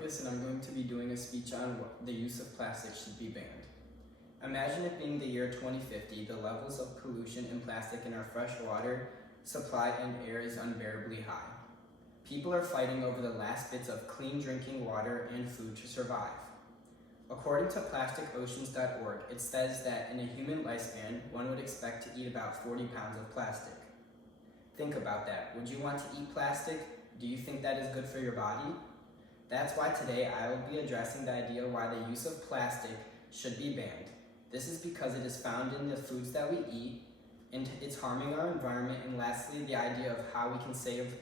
Marcus, and I'm going to be doing a speech on what the use of plastic should be banned. Imagine it being the year 2050, the levels of pollution and plastic in our fresh water supply and air is unbearably high. People are fighting over the last bits of clean drinking water and food to survive. According to PlasticOceans.org, it says that in a human lifespan, one would expect to eat about 40 pounds of plastic. Think about that. Would you want to eat plastic? Do you think that is good for your body? That's why today I will be addressing the idea why the use of plastic should be banned. This is because it is found in the foods that we eat, and it's harming our environment, and lastly, the idea of how we can save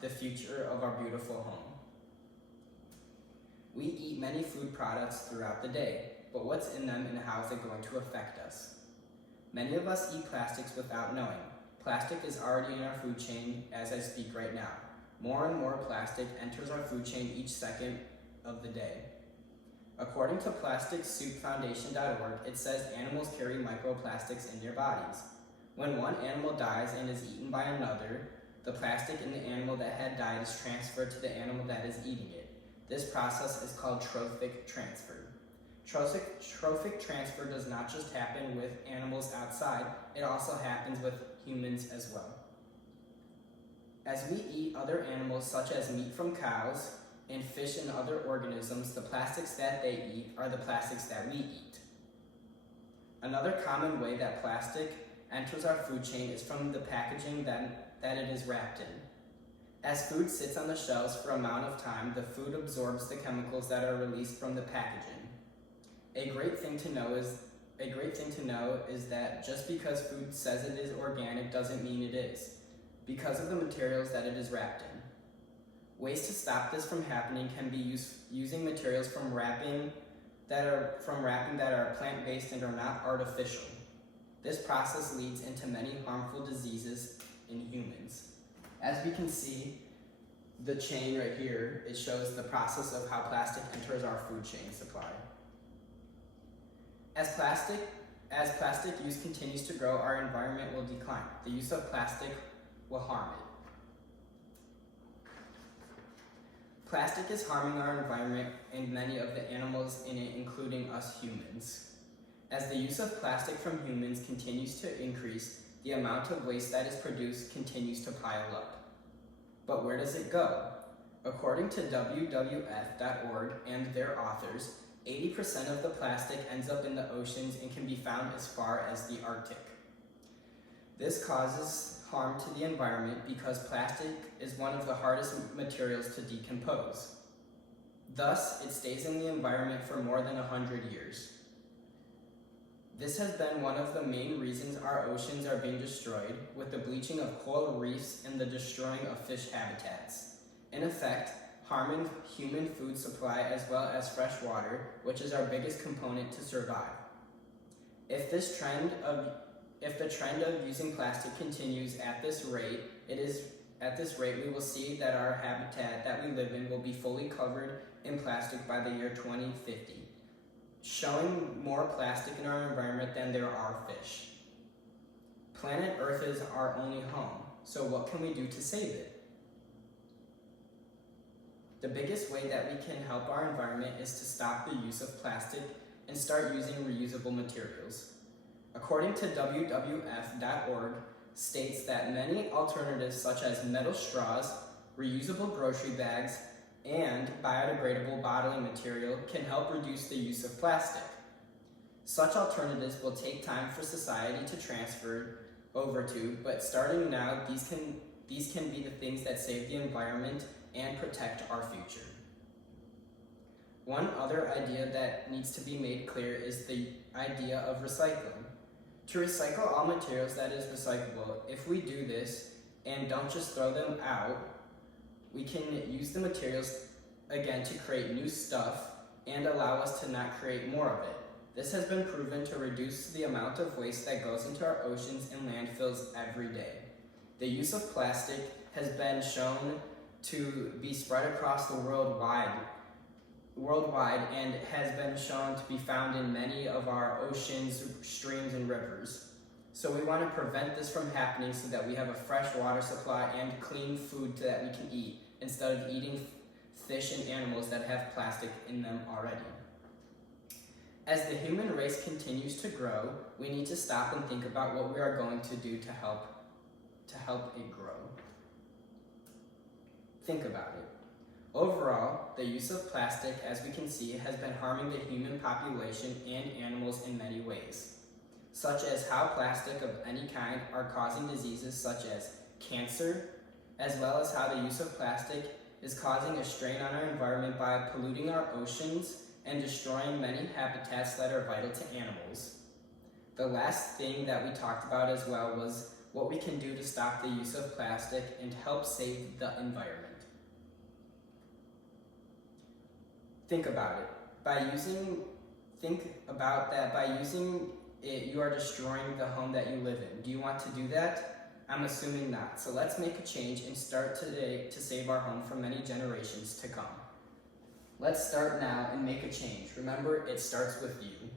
the future of our beautiful home. We eat many food products throughout the day, but what's in them and how is it going to affect us? Many of us eat plastics without knowing. Plastic is already in our food chain as I speak right now. More and more plastic enters our food chain each second of the day. According to PlasticSoupFoundation.org, it says animals carry microplastics in their bodies. When one animal dies and is eaten by another, the plastic in the animal that had died is transferred to the animal that is eating it. This process is called trophic transfer. Trophic transfer does not just happen with animals outside, it also happens with humans as well. As we eat other animals such as meat from cows and fish and other organisms, the plastics that they eat are the plastics that we eat. Another common way that plastic enters our food chain is from the packaging that it is wrapped in. As food sits on the shelves for an amount of time, the food absorbs the chemicals that are released from the packaging. A great thing to know is that just because food says it is organic doesn't mean it is, because of the materials that it is wrapped in. Ways to stop this from happening can be using materials from wrapping that are plant-based and are not artificial. This process leads into many harmful diseases in humans. As we can see, the chain right here, it shows the process of how plastic enters our food chain supply. As plastic use continues to grow, our environment will decline. The use of plastic will harm it. Plastic is harming our environment and many of the animals in it, including us humans. As the use of plastic from humans continues to increase, the amount of waste that is produced continues to pile up. But where does it go? According to WWF.org and their authors, 80% of the plastic ends up in the oceans and can be found as far as the Arctic. This causes harm to the environment because plastic is one of the hardest materials to decompose. Thus, it stays in the environment for more than 100 years. This has been one of the main reasons our oceans are being destroyed, with the bleaching of coral reefs and the destroying of fish habitats. In effect, harming human food supply as well as fresh water, which is our biggest component to survive. If the trend of using plastic continues at this rate, we will see that our habitat that we live in will be fully covered in plastic by the year 2050. Showing more plastic in our environment than there are fish. Planet Earth is our only home, so what can we do to save it? The biggest way that we can help our environment is to stop the use of plastic and start using reusable materials. According to WWF.org, states that many alternatives such as metal straws, reusable grocery bags, and biodegradable bottling material can help reduce the use of plastic. Such alternatives will take time for society to transfer over to, but starting now, these can be the things that save the environment and protect our future. One other idea that needs to be made clear is the idea of recycling. To recycle all materials that is recyclable, if we do this and don't just throw them out, we can use the materials again to create new stuff and allow us to not create more of it. This has been proven to reduce the amount of waste that goes into our oceans and landfills every day. The use of plastic has been shown to be spread across the worldwide and has been shown to be found in many of our oceans, streams, and rivers. So we want to prevent this from happening so that we have a fresh water supply and clean food that we can eat instead of eating fish, and animals that have plastic in them already. As the human race continues to grow, we need to stop and think about what we are going to do to help it grow. Think about it. Overall, the use of plastic, as we can see, has been harming the human population and animals in many ways, such as how plastic of any kind are causing diseases such as cancer, as well as how the use of plastic is causing a strain on our environment by polluting our oceans and destroying many habitats that are vital to animals. The last thing that we talked about as well was what we can do to stop the use of plastic and help save the environment. Think about it. Think about that by using it, you are destroying the home that you live in. Do you want to do that? I'm assuming not. So let's make a change and start today to save our home for many generations to come. Let's start now and make a change. Remember, it starts with you.